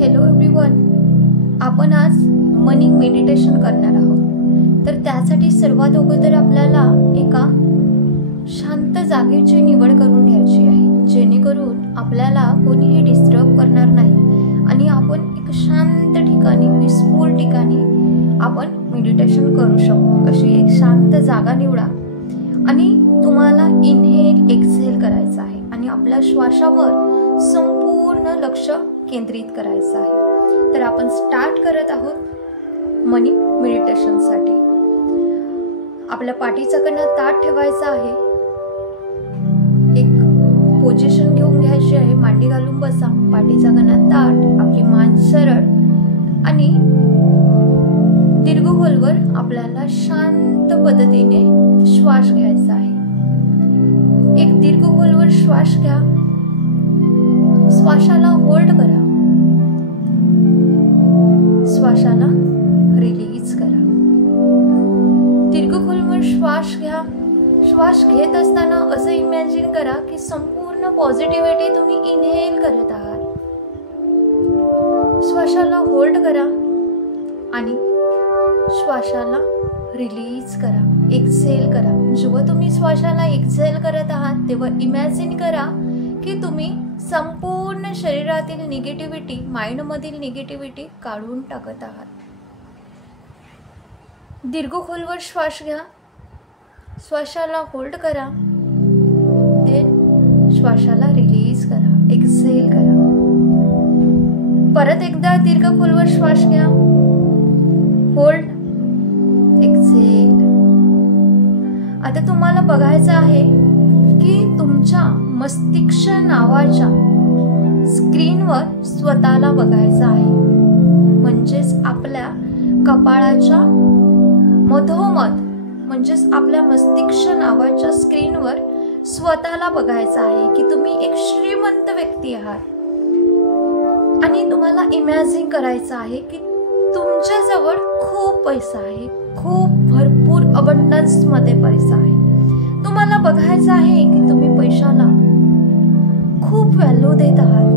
Hello everyone, आपण आज मनी meditation करणार आहोत। तर त्यासाठी सर्वात अगोदर आपल्याला एका शांत जागेची निवड करून घ्यायची आहे, जेणेकरून आपल्याला कोणीही डिस्टर्ब करणार नाही आणि आपण एक शांत ठिकाणी, पीसफुल ठिकाणी आपण मेडिटेशन करू शकू। अशी एक शांत जागा निवडा आणि तुम्हाला इनहेल एक्सहेल करायचं आहे आणि आपल्या श्वासावर संपूर्ण लक्ष केंद्रित करायचं आहे। तर आपण स्टार्ट करत आहोत मनी मेडिटेशनसाठी। आपल्या पाठीचा कणा ताठ ठेवायचा आहे, एक पोझिशन घेऊन घ्यायची आहे, मांडी घालून बसा, पाठीचा कणा ताठ, आपली मान सरळ आणि दीर्घ खोलवर आपल्याला शांत पद्धतीने श्वास घ्यायचा आहे। एक दीर्घ खोलवर श्वास घ्या, श्वासाला होल्ड करा, श्वासाला रिलीज करा। दीर्घ खोलवर श्वास घ्या। श्वास घेत असताना असं इमॅजिन करा की संपूर्ण पॉझिटिव्हिटी तुम्ही इनहेल करत आहात। श्वासाला होल्ड करा आणि श्वासाला रिलीज करा, एक्सहेल करा। जेव्हा तुम्ही श्वासाला एक्सहेल करत आहात तेव्हा इमॅजिन करा की तुम्ही संपूर्ण शरीरातील निगेटिव्हिटी, माइंडमधील निगेटिव्हिटी काढून टाकत आहात। दीर्घ खोलवर श्वास घ्या, श्वासाला होल्ड करा, देन श्वासाला रिलीज करा, एक्सहेल करा। परत एकदा दीर्घ खोलवर श्वास घ्या, होल्ड, एक्सहेल। आता तुम्हाला बघायचं आहे की तुमच्या मस्तिष्क नावाच्या स्क्रीनवर स्वतःला बघायचं आहे, म्हणजेच आपल्या कपाळाच्या मधोमध, म्हणजेच आपल्या मस्तिष्क नावाच्या स्क्रीनवर स्वतःला बघायचं आहे की तुम्ही एक श्रीमंत व्यक्ती आहात आणि तुम्हाला इमॅजिन करायचं आहे की तुमच्याजवळ खूप पैसा आहे, खूप भरपूर अबंडन्स मध्ये पैसा आहे। तुम्हाला बघायचं आहे की तुम्ही पैशाला खूप व्हॅल्यू देत आहात,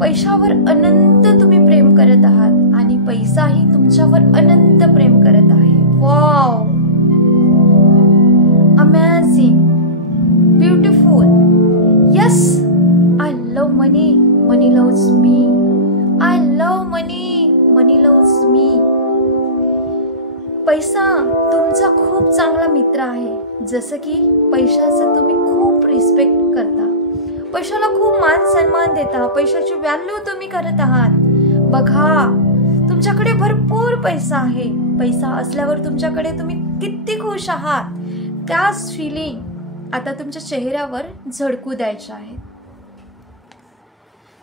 पैशावर अनंत तुम्ही प्रेम करत आहात आणि पैसाही तुमच्यावर अनंत प्रेम करत आहे। Wow, amazing, beautiful. Yes, I love money, money loves me, I love money, money loves me. पैसा तुमचा खूप चांगला मित्र आहे, जसं की पैशाचं तुम्ही खूप रिस्पेक्ट करता, पैशाला खूप मान सन्मान देता, पैशाची व्हॅल्यू तुम्ही करत आहात। बघा, तुमच्याकडे भरपूर पैसा आहे, पैसा असल्यावर तुमच्याकडे तुम्ही किती खुश आहात, त्याच फिलिंग आता तुमच्या चेहऱ्यावर झळकू द्यायच्या आहेत।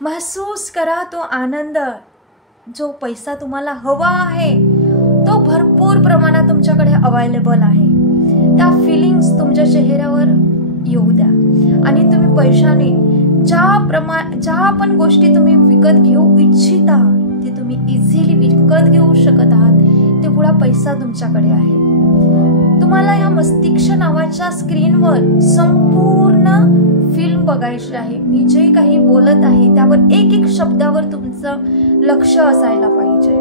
महसूस करा तो आनंद, जो पैसा तुम्हाला हवा आहे तो भरपूर प्रमाणात तुमच्याकडे अवेलेबल आहे। त्या फिलिंग्स तुमच्या चेहऱ्यावर येऊ द्या आणि तुम्ही पैशाने ज्या पण गोष्टी तुम्ही विकत घेऊ इच्छित आहात ते तुम्ही इझिली विकत घेऊ शकत आहात, तेवढा पैसा तुमच्याकडे आहे। तुम्हाला या मस्तिष्क नावाच्या स्क्रीनवर संपूर्ण फिल्म बघायची आहे। मी जे काही बोलत आहे त्यावर एक एक शब्दावर तुमचं लक्ष असायला पाहिजे।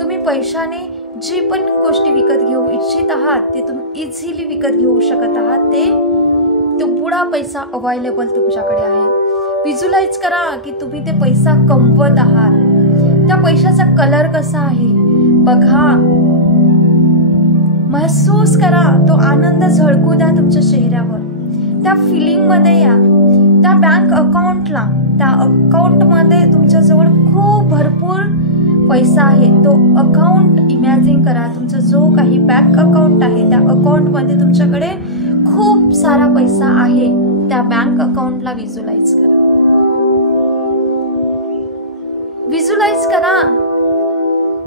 तुम्ही पैशाने जी पण गोष्टी विकत घेऊ इच्छित आहात ते तुम्ही इझिली विकत घेऊ शकत आहात, ते पुढा पैसा अवेलेबल तुमच्याकडे आहे। व्हिज्युअलाइज करा की तुम्ही ते पैसा कमवत आहात, त्या पैशाचा कलर कसा आहे बघा, महसूस करा तो आनंद झळकू द्या तुमच्या चेहऱ्यावर। त्या फिलिंग मध्ये या, त्या बँक अकाउंटला, त्या अकाउंटमध्ये तुमच्याजवळ खूप भरपूर पैसा आहे, तो अकाउंट इमॅजिन करा। तुमचा जो काही बँक अकाउंट आहे त्या अकाउंटमध्ये तुमच्याकडे खूप सारा पैसा आहे, त्या बँक अकाउंटला व्हिज्युअलाइज करा। व्हिज्युअलाइज करा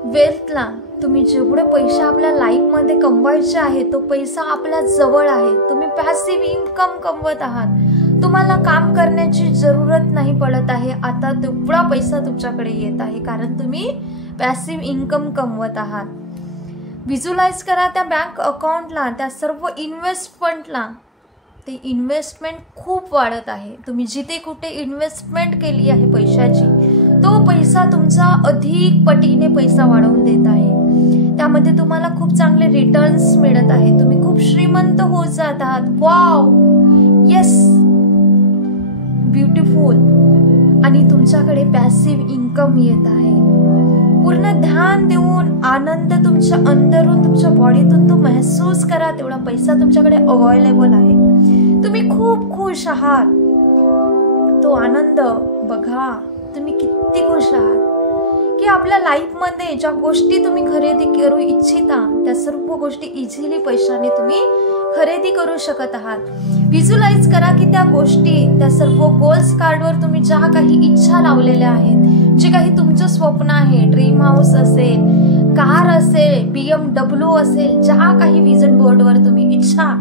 वेल्थला, तुम्ही जेवढे पैसे आपल्या लाईफमध्ये कमवायचे आहे तो पैसा आपल्या जवळ आहे। तुम्ही पॅसिव्ह इन्कम कमवत आहात, तुम्हाला काम करण्याची जरूरत नाही पडत आहे, आता तेवढा पैसा तुमच्याकडे येत आहे कारण तुम्ही पॅसिव्ह इन्कम कमवत आहात। व्हिज्युअलाइज करा त्या बँक अकाउंटला, त्या सर्व इन्व्हेस्टमेंटला, ते इन्व्हेस्टमेंट खूप वाढत आहे. तुम्ही जिथे कुठे इन्व्हेस्टमेंट केली आहे पैशाची, तो पैसा तुमचा अधिक पटीने पैसा वाढवून देत आहे. त्यामध्ये तुम्हाला खूप चांगले रिटर्न्स मिळत आहे. तुम्ही खूप श्रीमंत होत जात आहात. Wow, yes, beautiful. आणि तुमच्याकडे पॅसिव्ह इन्कम येत आहे. पूर्ण ध्यान देऊन आनंद तुमच्या अंदरून, तुमच्या बॉडीतून तो महसूस करा. तेवढा पैसा तुमच्याकडे अवेलेबल आहे. तुम्ही खूप खुश आहात. तो आनंद बघा, तुम्ही किती खुश आहात की आपल्या लाईफमध्ये ज्या गोष्टी तुम्ही खरेदी करू इच्छिता त्या सर्व गोष्टी इझिली पैशाने तुम्ही खरेदी करू शकत आहात. व्हिज्युअलाइज करा की त्या गोष्टी, त्या सर्व गोल्स कार्डवर तुम्ही ज्या काही इच्छा लावलेल्या आहेत, जे काही तुमचं स्वप्न आहे, ड्रीम हाऊस असेल, कार असेल, BMW असेल, ज्या काही विजन बोर्डवर तुम्ही इच्छा,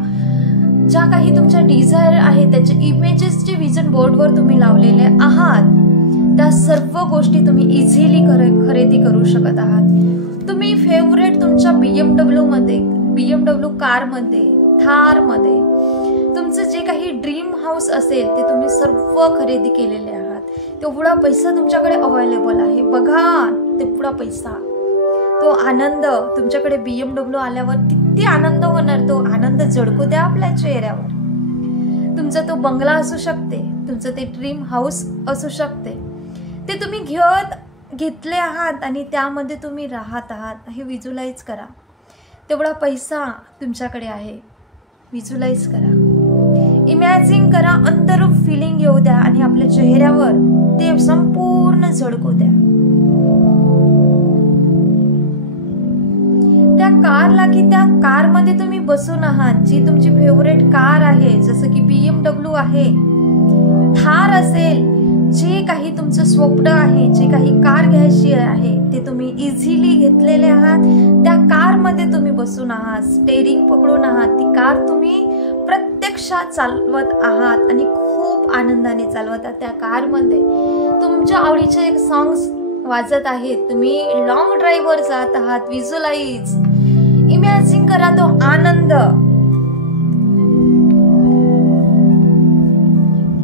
ज्या काही तुमच्या डिझायर आहे त्याचे इमेजेस जे विजन बोर्डवर तुम्ही लावलेले आहात, त्या सर्व गोष्टी तुम्ही इझिली खरेदी करू शकत आहात. तुम्ही फेवरेट तुमच्या BMW मध्ये, BMW कारमध्ये, थारमध्ये तुमचं जे काही ड्रीम हाऊस असेल ते तुम्ही सर्व खरेदी केलेले आहात. तेवढा पैसा तुमच्याकडे अवेलेबल आहे. बघा, तेवढा पैसा, तो आनंद तुमच्याकडे BMW आल्यावर किती आनंद होणार. तो आनंद झळकू द्या आपल्या चेहऱ्यावर. तुमचा तो बंगला असू शकते, तुमचं ते ड्रीम हाऊस असू शकते, ते तुम्ही घेतले आहात आणि त्यामध्ये तुम्ही राहत आहात. हे व्हिज्युअलाइज करा. तेवढा पैसा तुमच्याकडे आहे. व्हिज्युअलाइज करा, इमॅजिन करा, अंदर फिलिंग येऊ द्या आणि आपल्या चेहऱ्यावर ते संपूर्ण झळकू द्या. त्या कारला की त्या कारमध्ये तुम्ही बसून आहात, जी तुमची फेवरेट कार आहे, जसं की BMW आहे, थार असेल, जे काही तुमचं स्वप्न आहे, जे काही कार घ्यायची आहे ते तुम्ही इझिली घेतलेले आहात. त्या कारमध्ये तुम्ही बसून आहात, स्टेरिंग पकडून आहात. ती कार तुम्ही प्रत्यक्षात चालवत आहात आणि खूप आनंदाने चालवत आहात. त्या कारमध्ये तुमच्या आवडीचे एक सॉंग्स वाजत आहेत. तुम्ही लॉंग ड्राईव्हवर जात आहात. व्हिज्युअलाइज, इमॅजिन करा तो आनंद.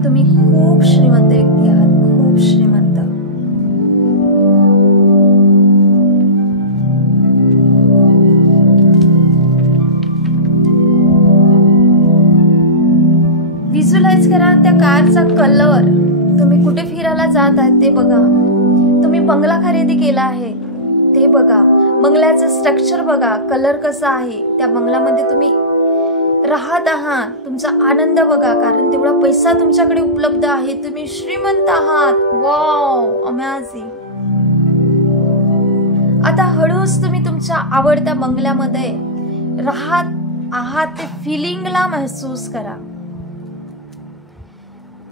तुम्ही खूप श्रीमंत व्यक्ती आहात, खूप श्रीमंत. व्हिज्युअलाइज करा त्या कारचा कलर. तुम्ही कुठे फिरायला जात आहात ते बघा. तुम्ही बंगला खरेदी केला आहे ते बघा. बंगल्याचं स्ट्रक्चर बघा, कलर कसा आहे. त्या बंगल्यामध्ये तुम्ही राहत आहात. तुमचा आनंद बघा, कारण तेवढा पैसा तुमच्याकडे उपलब्ध आहे. तुम्ही श्रीमंत आहात. Wow, amazing. आता हळूच तुम्ही तुमच्या आवडत्या बंगल्यामध्ये राहत आहात. ते फिलिंगला महसूस करा.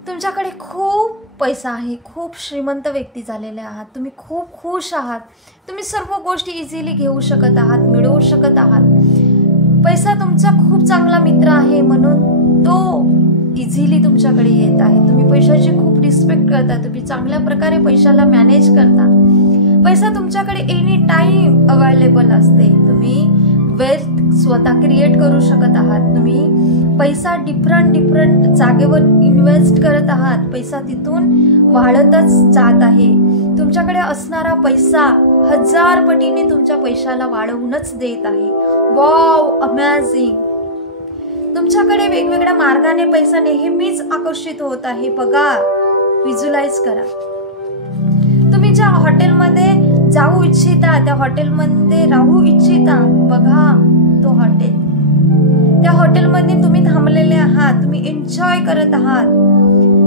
तुमच्याकडे खूप पैसा आहे, खूप श्रीमंत व्यक्ती झालेले आहात. तुम्ही खूप खुश आहात. तुम्ही सर्व गोष्टी इझिली घेऊ शकत आहात, मिळवू शकत आहात. पैसा तुमचा खूप चांगला मित्र आहे, म्हणून तो इझिली तुमच्याकडे येत आहे. तुम्ही पैशाची खूप रिस्पेक्ट करता. तुम्ही चांगल्या प्रकारे पैशाला मॅनेज करता. पैसा तुमच्याकडे एनी टाइम अवेलेबल असते. तुम्ही वेल्थ स्वतः क्रिएट करू शकत आहात. तुम्ही पैसा डिफरंट जागेवर इन्व्हेस्ट करत आहात. पैसा तिथून वाढतच जात आहे. तुमच्याकडे असणारा पैसा 1000 पटीने तुमच्या पैशाला वाढवूनच देत आहे. Wow, amazing. तुमच्याकडे वेगवेगळ्या मार्गाने पैसा नेहमीच आकर्षित होत आहे. बघा, व्हिज्युअलाइज करा. तुम्ही ज्या हॉटेलमध्ये जाऊ इच्छिता, त्या हॉटेलमध्ये राहू इच्छिता, बघा तो हॉटेल. त्या हॉटेलमध्ये तुम्ही थांबलेले आहात. तुम्ही एन्जॉय करत आहात.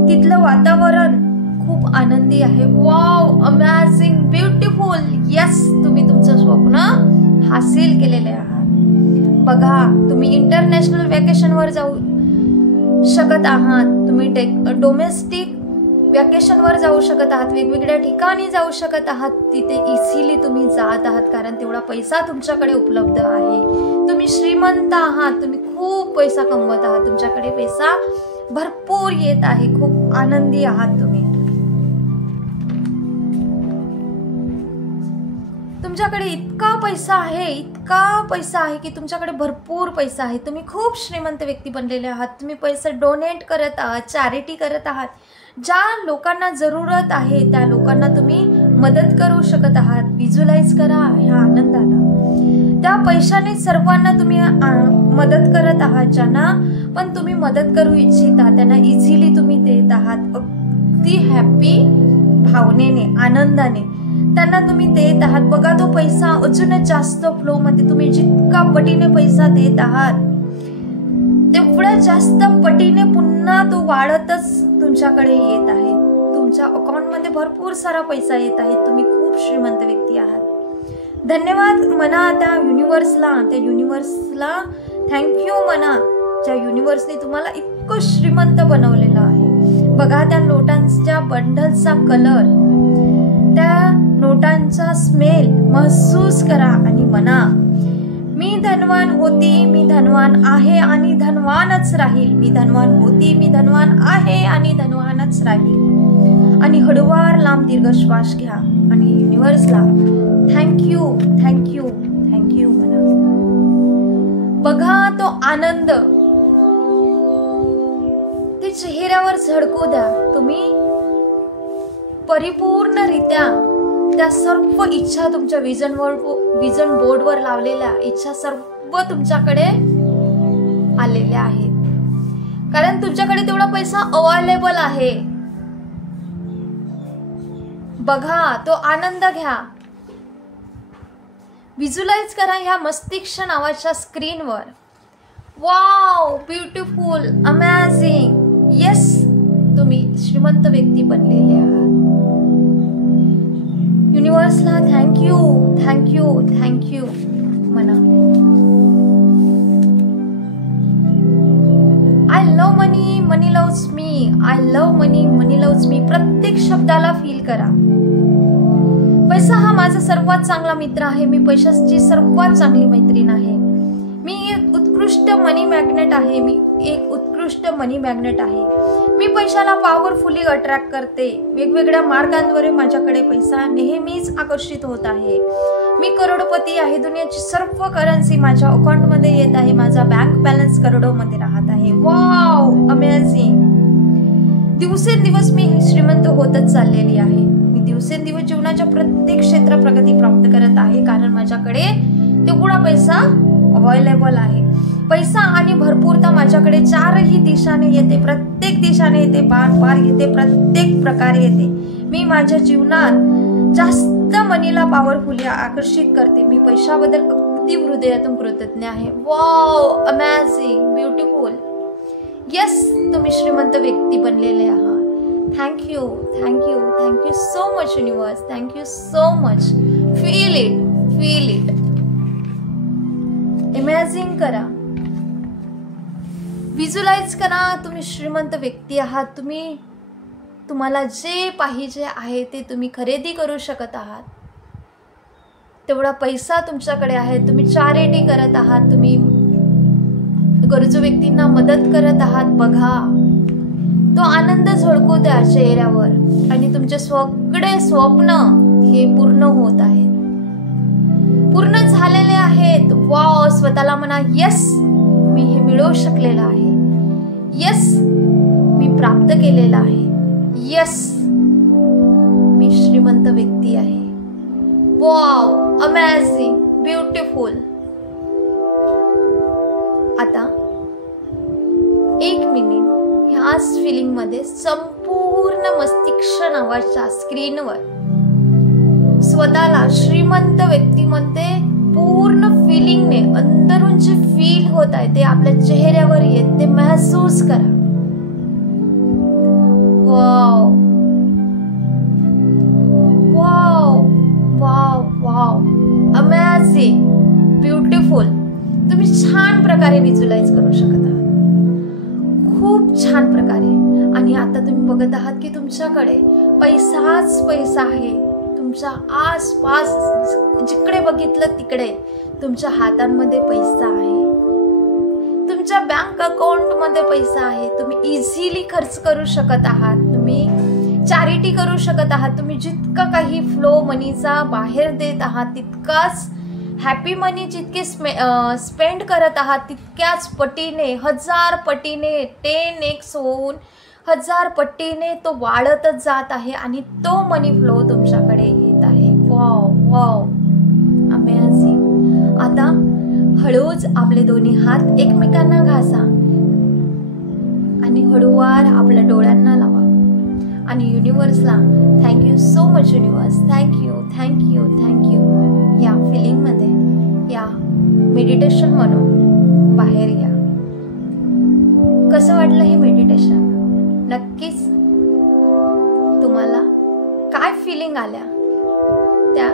तिथलं वातावरण खूप आनंदी आहे. Wow, amazing, beautiful. येस, तुम्ही तुमचं स्वप्न हासिल केलेले आहात. बघा, तुम्ही इंटरनॅशनल वॅकेशनवर जाऊ शकत आहात. तुम्ही डोमेस्टिक वॅकेशनवर जाऊ शकत आहात. वेगवेगळ्या ठिकाणी जाऊ शकत आहात. तिथे इझिली तुम्ही जात आहात, कारण तेवढा पैसा तुमच्याकडे उपलब्ध आहे. तुम्ही श्रीमंत आहात. तुम्ही खूप पैसा कमवत आहात. तुमच्याकडे पैसा भरपूर येत आहे. खूप आनंदी आहात तुम्ही. तुमच्याकडे इतका पैसा आहे की तुमच्याकडे भरपूर पैसा आहे. तुम्ही खूप श्रीमंत व्यक्ती बनलेले आहात. तुम्ही पैसे डोनेट करत आहात, चॅरिटी करत आहात. ज्या लोकांना जरूरत आहे त्या लोकांना तुम्ही मदत करू शकत आहात. व्हिज्युअलाइज करा ह्या आनंदाला. त्या पैशाने सर्वांना तुम्ही मदत करत आहात. ज्यांना पण तुम्ही मदत करू इच्छिता त्यांना इझिली तुम्ही देत आहात. अगदी हॅपी भावनेने, आनंदाने त्यांना तुम्ही देत आहात. बघा तो पैसा अजूनच जास्त फ्लो मध्ये, तुम्ही जितका पटीने पैसा देत आहात तेवढ्या जास्त पटीने पुन्हा तो वाढतच तुमच्याकडे येत आहे. तुमच्या अकाउंटमध्ये भरपूर सारा पैसा येत आहे. तुम्ही खूप श्रीमंत व्यक्ती आहात. धन्यवाद म्हणा त्या युनिव्हर्सला थँक्यू म्हणा, ज्या युनिव्हर्सने तुम्हाला इतकं श्रीमंत बनवलेलं आहे. बघा त्या नोटांच्या बंडलचा कलर, त्या नोटांचा स्मेल महसूस करा आणि म्हणा, मी धनवान होती, मी धनवान आहे आणि धनवानच राहील. मी धनवान होती, मी धनवान आहे आणि धनवानच राहील. आणि हळूवार लांब दीर्घ श्वास घ्या आणि युनिव्हर्सला थँक्यू थँक्यू थँक्यू म्हणा. बघा तो आनंद ते चेहऱ्यावर झळकू द्या. तुम्ही परिपूर्णरित्या त्या सर्व इच्छा तुमच्या विजन बोर्डवर लावलेल्या इच्छा सर्व तुमच्याकडे आलेल्या आहेत. कारण तुमच्याकडे तेवढा पैसा अवेलेबल आहे. बघा तो आनंद घ्या. व्हिज्युअलाइज करा ह्या मस्तिष्क नावाच्या स्क्रीनवर. Wow, beautiful, amazing. येस, तुम्ही श्रीमंत व्यक्ती बनलेले आहात. युनिव्हर्सला थँक्यू थँक्यू थँक्यू म्हणा. I love money, money loves me. I love money, money loves me. प्रत्येक शब्दाला फील करा. पैसा हा माझा सर्वात चांगला मित्र आहे. मी पैशाची सर्वात चांगली मैत्रीण आहे. मी एक उत्कृष्ट मनी मॅग्नेट आहे. मी पैशाला पॉवरफुली अट्रॅक्ट करते. वेगवेगळ्या मार्गांद्वारे माझ्याकडे पैसा नेहमीच आकर्षित होत आहे. मी करोडपती आहे. दुनियाची सर्व करन्सी माझ्या अकाउंटमध्ये येत आहे. माझा बँक बॅलन्स करोडोमध्ये राहत आहे. Wow, amazing. दिवसेंदिवस मी श्रीमंत होतच चाललेली आहे. मी दिवसेंदिवस जीवनाच्या प्रत्येक क्षेत्रात प्रगती प्राप्त करत आहे. कारण माझ्याकडे तेवढा पैसा अवेलेबल आहे. पैसा आणि भरपूरता माझ्याकडे चारही दिशाने येते. प्रत्येक दिशाने येते, बार येते, प्रत्येक प्रकारे येते. मी माझ्या जीवनात जास्त मनीला पॉवरफुली आकर्षित करते. मी पैशाबद्दल अगदी हृदयातून कृतज्ञ आहे. Wow, amazing, beautiful. येस, तुम्ही श्रीमंत व्यक्ती बनलेले आहात. Thank you thank you thank you so much universe. Thank you so much. Feel it. Imagine करा, व्हिज्युअलाइज करा तुम्ही श्रीमंत व्यक्ती आहात. तुम्हाला जे पाहिजे आहे ते तुम्ही खरेदी करू शकत आहात. तेवढा पैसा तुमच्याकडे आहे. तुम्ही चॅरिटी करत आहात. तुम्ही गरजू व्यक्तींना मदत करत आहात. बघा तो आनंद झळकू द्या चेहऱ्यावर आणि तुमचे सगळे स्वप्न हे पूर्ण होत आहेत, पूर्ण झालेले आहेत. वाव, स्वतःला म्हणा, येस मी हे मिळवू शकलेलं आहे. येस, मी प्राप्त केलेलं आहे. येस, मी श्रीमंत व्यक्ती आहे. Wow, amazing, beautiful. आता 1 मिनिट ह्याच फिलिंग मध्ये संपूर्ण मस्तिष्क नावाच्या स्क्रीनवर स्वतःला श्रीमंत व्यक्तीमध्ये पूर्ण फिलिंगने अंदरून जे फील होत आहे ते आपल्या चेहऱ्यावर येत ते महसूस करा. Wow wow wow wow, amazing, beautiful. तुम्ही छान प्रकारे व्हिज्युअलाइज करू शकता, खूप छान प्रकारे. आणि आता तुम्ही बघत आहात की तुमच्याकडे पैसाच पैसा आहे. तुमच्या आसपास जिकडे बघितलं तिकडे तुमच्या हातांमध्ये पैसा आहे. तुमच्या बँक अकाउंट मध्ये पैसा आहे. तुम्ही इझिली खर्च करू शकत आहात. तुम्ही चॅरिटी क्वालिटी करू शकत आहात. तुम्ही जितका काही फ्लो मनीचा बाहेर देत आहात तितकाच हॅपी मनी जितके स्पेंड करत आहात तितक्याच पटीने 1000 पटीने 10x होऊन 1000 पटीने तो वाढतच जात आहे आणि तो मनी फ्लो तुमच्याकडे येत आहे. Wow wow, amazing. आता हळूच आपले दोन्ही हात एकमेकांना घासा आणि हळूवार आपल्या डोळ्यांना लावा आणि युनिवर्सला thank you so much universe, thank you thank you thank you या फिलिंगमध्ये, या मेडिटेशन म्हणून बाहेर या. कसं वाटलं हे मेडिटेशन? नक्कीच तुम्हाला काय फिलिंग आल्या त्या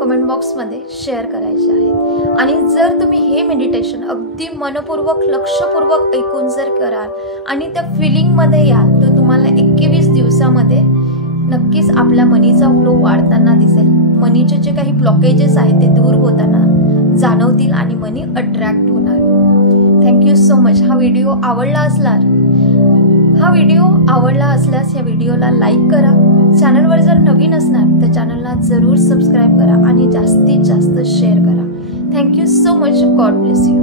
कमेंट बॉक्समध्ये शेअर करायचे आहेत. आणि जर तुम्ही हे मेडिटेशन अगदी मनपूर्वक लक्षपूर्वक ऐकून जर कराल आणि त्या फिलिंगमध्ये याल तर तुम्हाला 21 दिवसामध्ये नक्कीच आपल्या मनीचा फ्लो वाढताना दिसेल. मनीचे जे काही ब्लॉकेजेस आहेत ते दूर होताना जाणवतील आणि मनी अट्रॅक्ट होणार. Thank you so much. हा व्हिडिओ आवडला असल्यास या व्हिडिओला लाईक करा. चॅनलवर जर नवीन असणार तर चॅनलला जरूर सबस्क्राईब करा आणि जास्तीत जास्त शेअर करा. Thank you so much. God bless you.